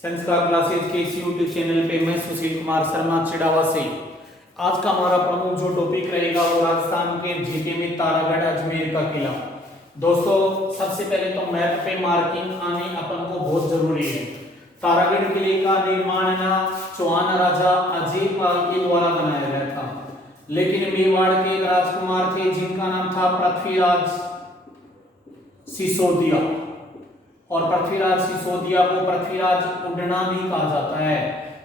संस्कार क्लासेज के इस यूट्यूब चैनल पे मैं सुशील कुमार शर्मा चिड़ावा से आज का हमारा प्रमुख जो टॉपिक रहेगा वो राजस्थान के जीके में तारागढ़ अजमेर का किला। दोस्तों सबसे पहले तो मैप पे मार्किंग आने अपन को बहुत जरूरी है। तारागढ़ किले का निर्माण ना चौहान राजा अजय पाल के द्वारा बनाया गया था, लेकिन मेवाड़ के एक राजकुमार थे जिनका नाम था पृथ्वीराज सिसोदिया, और पृथ्वीराज सिसोदिया को पृथ्वीराज उड्डना भी कहा जाता है।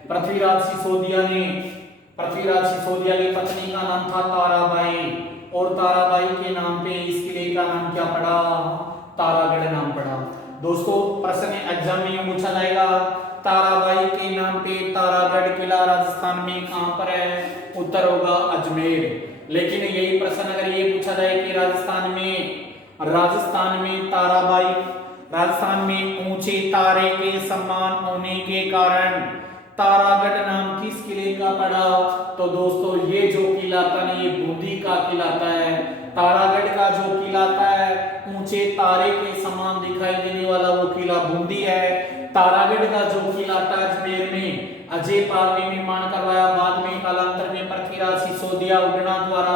पृथ्वीराज सिसोदिया की पत्नी का नाम था ताराबाई, और ताराबाई के नाम पे इस किले का नाम क्या पड़ा? तारागढ़ नाम पड़ा। दोस्तों प्रश्न एग्जाम में ये पूछा जाएगा ताराबाई के नाम पे तारागढ़ किला राजस्थान में कहां पर है? उत्तर होगा अजमेर। लेकिन यही प्रश्न अगर ये पूछा जाए कि राजस्थान में ऊंचे तारे के समान होने के कारण तारागढ़ नाम किस किले का पड़ा? तो दोस्तों ये जो किला था ना, ये बूंदी का किला है। तारागढ़ का जो किला है ऊंचे तारे के समान दिखाई देने वाला वो किला बूंदी है। तारागढ़ का जो किला था अजमेर में अजय पाल ने निर्माण करवाया, बाद में कालांतर में पृथ्वीराज सिसोदिया उड्डना द्वारा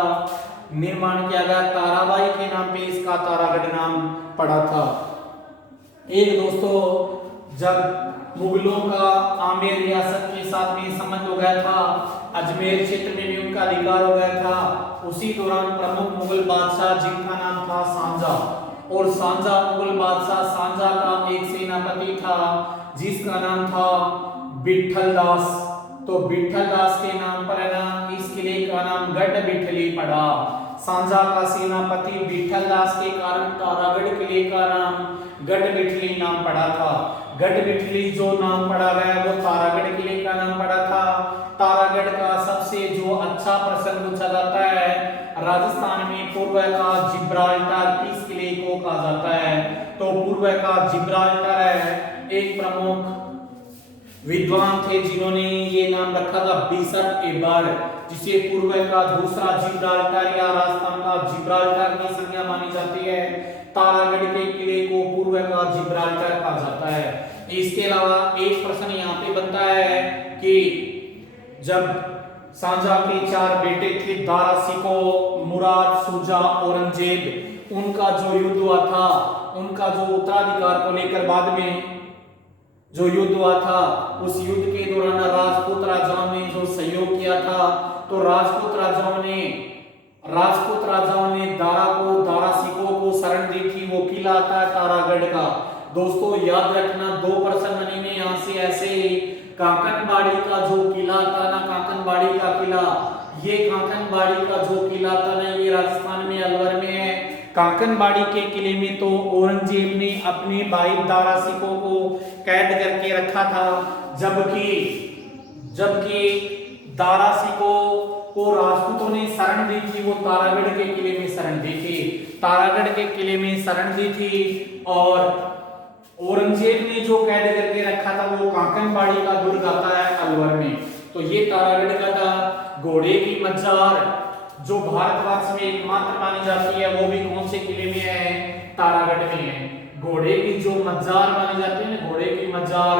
निर्माण किया गया। ताराबाई के नाम पे इसका तारागढ़ नाम पड़ा था। एक दोस्तों जब मुगलों का आमेर रियासत के साथ में संबंध हो गया था, अजमेर क्षेत्र में भी उनका अधिकार हो गया था, उसी दौरान प्रमुख मुगल बादशाह जिनका नाम था सांझा, और सांझा मुगल बादशाह सांझा का एक सेनापति था जिसका नाम था विठल दास। तो विठल दास के नाम पर है ना इस किले का नाम गढ़ बिठली पड़ा। सांझा का सेनापति विठल दास के कारण तारागढ़ किले का नाम गढ़ बिठली नाम पड़ा था। गढ़ बिठली जो नाम पड़ा गया वो तारागढ़ किले का नाम पड़ा था। तारागढ़ का सबसे जो अच्छा प्रश्न पूछा जाता है, राजस्थान में पूर्व का जिब्राल्टर किस किले को कहा जाता है? तो पूर्व का जिब्राल्टर है। एक प्रमुख विद्वान थे जिन्होंने ये नाम रखा था बिशप एबर्ड, जिसे पूर्व का दूसरा जिब्राल्टर या राजस्थान का जिब्राल्टर की संज्ञा मानी जाती है। तारागढ़ के किले को पूर्व का जिब्राल्टर कहा जाता है। इसके अलावा एक प्रश्न यहाँ पे बनता है कि जब सांझा के 4 बेटे थे दारा सिको, मुराद, शुजा, औरंगजेब, उनका जो युद्ध हुआ था, उनका जो उत्तराधिकार को लेकर बाद में जो युद्ध हुआ था, उस युद्ध के दौरान राजपूत राजाओं ने जो सहयोग किया था, तो राजपूत राजाओं ने दारा सिको को शरण दी थी। वो किला था तारागढ़ का। दोस्तों याद रखना 2 प्रश्न बनेंगे यहाँ से ऐसे। कांकनबाड़ी का जो किला था ना, कांकनबाड़ी का किला, ये कांकनबाड़ी का जो किला था ना, ये राजस्थान में अलवर में है। कांकनबाड़ी के किले में तो औरंगजेब ने अपने भाई दारा सिको को कैद करके रखा था, जबकि दारा सिको को राजपूतों ने शरण दी थी। वो तारागढ़ के किले में शरण दी थी, तारागढ़ के किले में शरण दी थी। और औरंगजेब ने जो कैद करके रखा था वो कांकनबाड़ी का दुर्ग आता है अलवर में। तो ये तारागढ़ का था। घोड़े की मजार जो भारतवर्ष में एकमात्र मानी जाती है, वो भी कौन से किले में है? तारागढ़ में है। घोड़े की जो मजार मानी जाती है ना, घोड़े की मजार,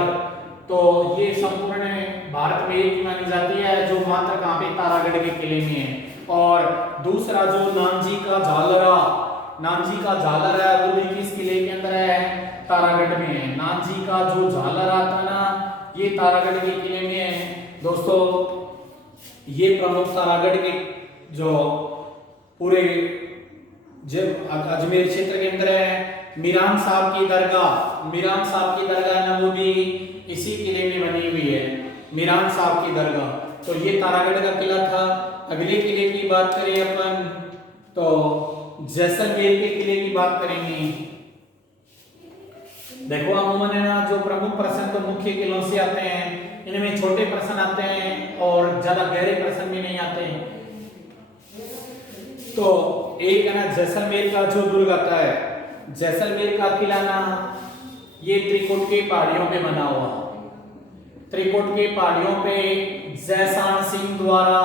तो ये संपूर्ण भारत में एक ही मानी जाती है, जो मात्र कहां पे? तारागढ़ के किले में है। और दूसरा जो नानजी का झालर है, वो भी किस किले के अंदर है? तारागढ़ में है। नानजी का जो झालरा था ना, ये तारागढ़ के किले में है। दोस्तों ये प्रमुख तारागढ़ के जो पूरे अजमेर क्षेत्र के अंदर है। मीरान साहब की दरगाह ना, वो भी इसी किले में बनी हुई है, मीरान साहब की दरगाह। तो ये तारागढ़ का किला था। अगले किले की बात करें अपन तो जैसलमेर के किले की बात करेंगे। देखो अमूमन है ना, जो प्रमुख प्रश्न तो मुख्य किलों से आते हैं, इनमें छोटे प्रश्न आते हैं और ज्यादा गहरे प्रश्न भी नहीं आते हैं। तो एक है ना जैसलमेर का जो दुर्ग आता है, जैसलमेर का किला ना, ये त्रिकुट के पहाड़ियों पे बना हुआ। त्रिकुट के पहाड़ियों पे जैसान सिंह द्वारा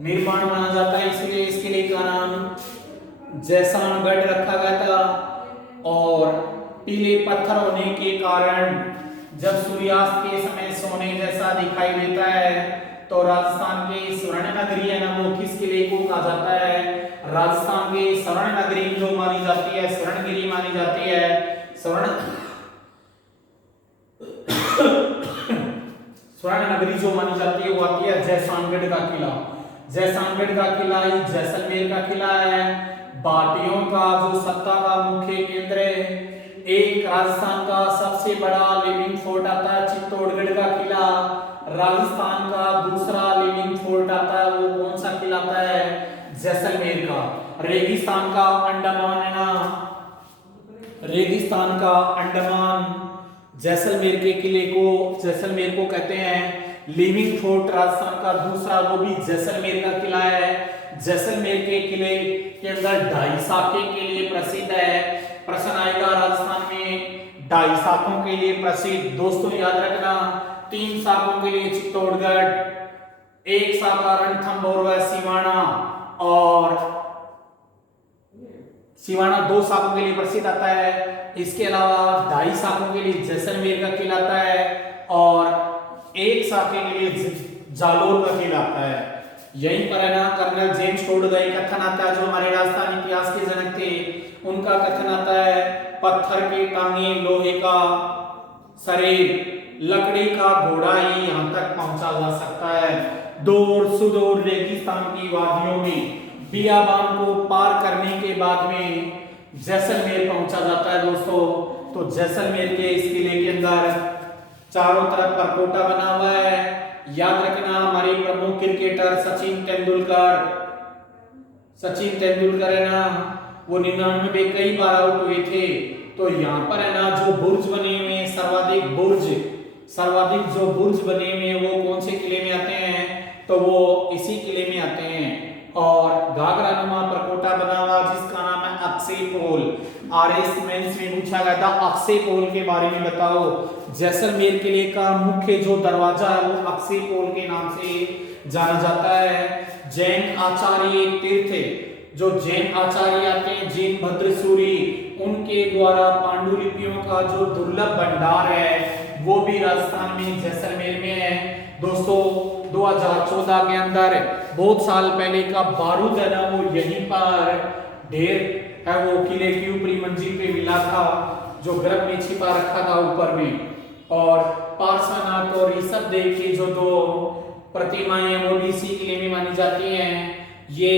निर्माण माना जाता है, इसलिए इस किले का नाम जैसानगढ़ रखा गया था। और पीले पत्थर होने के कारण जब सूर्यास्त के समय सोने जैसा दिखाई देता है तो राजस्थान के स्वर्ण नगरी है ना वो किस किले को कहा जाता है? राजस्थान के स्वर्ण नगरी जो मानी जाती है, स्वर्णगिरी मानी जाती है, स्वर्ण नगरी जो मानी जाती है वो आती है जैसलमेर का किला। जैसलमेर का किला ही जैसलमेर का किला है। भाटियों का जो सत्ता का मुख्य केंद्र है। एक राजस्थान का सबसे बड़ा लिविंग फोर्ट आता है चित्तौड़गढ़ का किला। राजस्थान का दूसरा लिविंग फोर्ट आता है वो कौन सा किला आता है? जैसलमेर का। रेगिस्तान का अंडमान है ना, रेगिस्तान का अंडमान जैसलमेर के किले को, जैसलमेर को कहते हैं लिविंग फोर्ट। राजस्थान का दूसरा वो भी जैसलमेर का किला है। जैसलमेर के किले के अंदर ढाई साके के लिए प्रसिद्ध है। प्रश्न आएगा राजस्थान में ढाई साकों के लिए प्रसिद्ध। दोस्तों याद रखना 3 साकों के लिए चित्तौड़गढ़, 1 साका रणथंभौर व सिवाना, और सिवाना 2 साकों के लिए प्रसिद्ध आता है। इसके अलावा 2.5 साकों के लिए जैसलमेर का किला आता है और 1 साके के लिए जालोर का किला आता है। यहीं पर है ना कर्नल जेम्स टोड का कथन आता है जो हमारे राजस्थान इतिहास के जनक थे। उनका कथन आता है पत्थर की टांगे, लोहे का शरीर, लकड़ी का घोड़ा ही यहाँ तक पहुंचा जा सकता है। दूर सुदूर रेगिस्तान की वादियों में बियाबान को पार करने के बाद में जैसलमेर पहुंचा जाता है दोस्तों। तो जैसलमेर के इस किले के अंदर चारों तरफ परकोटा बना हुआ है। याद रखना हमारे प्रमुख क्रिकेटर सचिन तेंदुलकर है ना वो 99 में कई बार आउट हुए थे। तो यहाँ पर है ना जो बुर्ज बने हुए हैं, सर्वाधिक जो बुर्ज बने हुए हैं वो कौन से किले में आते हैं? तो वो इसी किले में आते हैं। और घाघरा नुमा परकोटा बना हुआ जिसका नाम है अक्षय पोल। आरएस मेंस में पूछा गया था अक्षय पोल के बारे में बताओ। जैसलमेर किले का मुख्य जो दरवाजा है वो अक्षय पोल के नाम से जाना जाता है। जैन आचार्य तीर्थ, जो जैन आचार्य आते हैं जैन भद्रसूरी, उनके द्वारा पांडुलिपियों का जो दुर्लभ भंडार है वो भी राजस्थान में जैसलमेर में है। दोस्तों 2014 के अंदर बहुत साल पहले का बारूद है ना वो यहीं पर ढेर है वो किले की ऊपरी मंजिल पे मिला था जो गर्भ में छिपा रखा था ऊपर में। और पार्श्वनाथ और ऋषभदेव की जो 2 प्रतिमाएं वो भी इसी किले में मानी जाती हैं। ये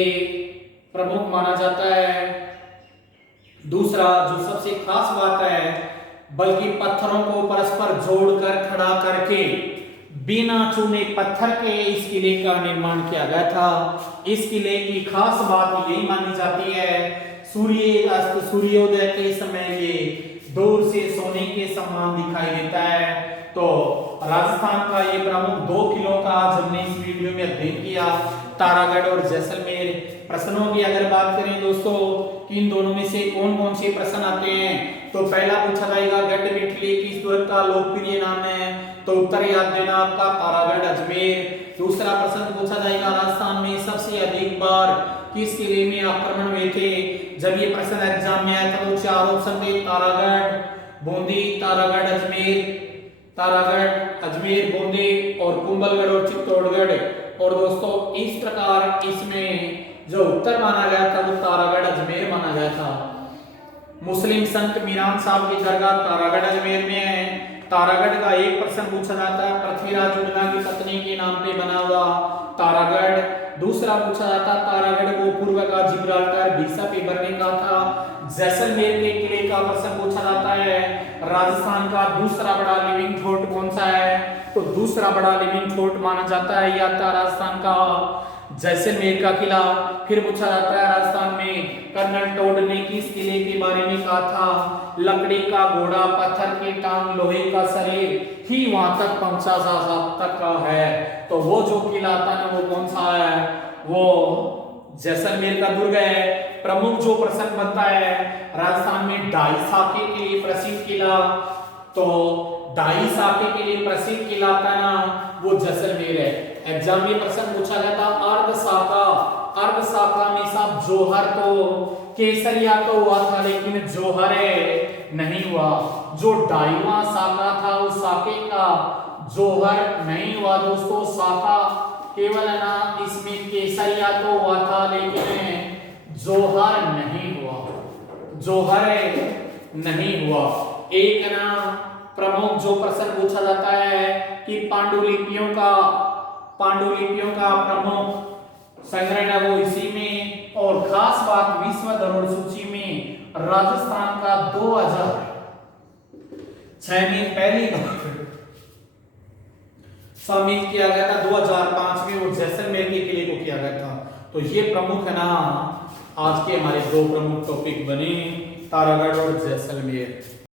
प्रमुख माना जाता है। दूसरा जो सबसे खास बात है बल्कि पत्थरों को परस्पर जोड़कर खड़ा करके बिना चूने पत्थर के इस किले का निर्माण किया गया था। इस किले की खास बात यही मानी जाती है सूर्योदय के समय ये दूर से सोने के समान दिखाई देता है। तो राजस्थान का ये प्रमुख 2 किलों का आज हमने इस वीडियो में अध्ययन किया, तारागढ़ और जैसलमेर। प्रश्नों की अगर बात करें दोस्तों कि इन दोनों में से कौन कौन से प्रश्न आते हैं तो पहला पूछा जाएगा गढ़मुक्ती किस दुर्ग का लोकप्रिय नाम है? तो उत्तर याद देना आपका तारागढ़ अजमेर। दूसरा प्रश्न पूछा जाएगा राजस्थान में सबसे अधिक बार किस किले में आक्रमण हुए थे? जब ये प्रश्न एग्जाम में आया था तो 4 ऑप्शन थे तारागढ़, बूंदी, तारागढ़ अजमेर, बूंदी और कुंभलगढ़ और चित्तौड़गढ़। और दोस्तों इस प्रकार इसमें जो उत्तर माना गया था वो तारागढ़ अजमेर माना गया था। मुस्लिम संत मीरान साहब की दरगाह तारागढ़ अजमेर में है। तारागढ़ का एक प्रश्न पूछा जाता है पृथ्वीराज उड़ना की पत्नी के नाम पे बना हुआ तारागढ़। दूसरा पूछा जाता तारागढ़ को पूर्व का जिब्राल्टर बिशप इबर ने कहा था। जैसलमेर के किले का प्रश्न पूछा जाता है राजस्थान का दूसरा बड़ा लिविंग फोर्ट कौन सा है? तो दूसरा बड़ा लिविंग फोर्ट माना जाता है या था राजस्थान का जैसलमेर का किला। फिर पूछा जाता है राजस्थान में कर्नल टोड ने किस किले के बारे में कहा था? लकड़ी का घोड़ा, पत्थर की टांग, लोहे का शरीर ही वहां तक पहुंचा जा सकता है। तो वो जो किला था ना वो कौन सा है? वो जैसलमेर का दुर्ग है। प्रमुख जो प्रश्न बनता है राजस्थान में 2.5 साके के लिए प्रसिद्ध किला, तो 2.5 साके के लिए प्रसिद्ध किला था ना वो जैसलमेर है। एग्जाम में प्रश्न पूछा गया था अर्ध शाखा में साहब जोहर तो केसरिया तो हुआ था लेकिन जोहर नहीं हुआ। जो 2.5वां शाखा था उस शाखे जोहर नहीं हुआ दोस्तों, शाखा केवल है ना इसमें केसरिया तो हुआ था लेकिन जोहर नहीं हुआ, जोहर नहीं हुआ। एक ना प्रमुख जो प्रश्न पूछा जाता है कि पांडुलिपियों का प्रमुख संग्रह है वो इसी में, और खास बात विश्व धरोहर सूची में राजस्थान का 2006 में पहली बार शामिल किया गया था, 2005 में वो जैसलमेर के किले को किया गया था। तो ये प्रमुख है ना आज के हमारे दो प्रमुख टॉपिक बने, तारागढ़ और जैसलमेर।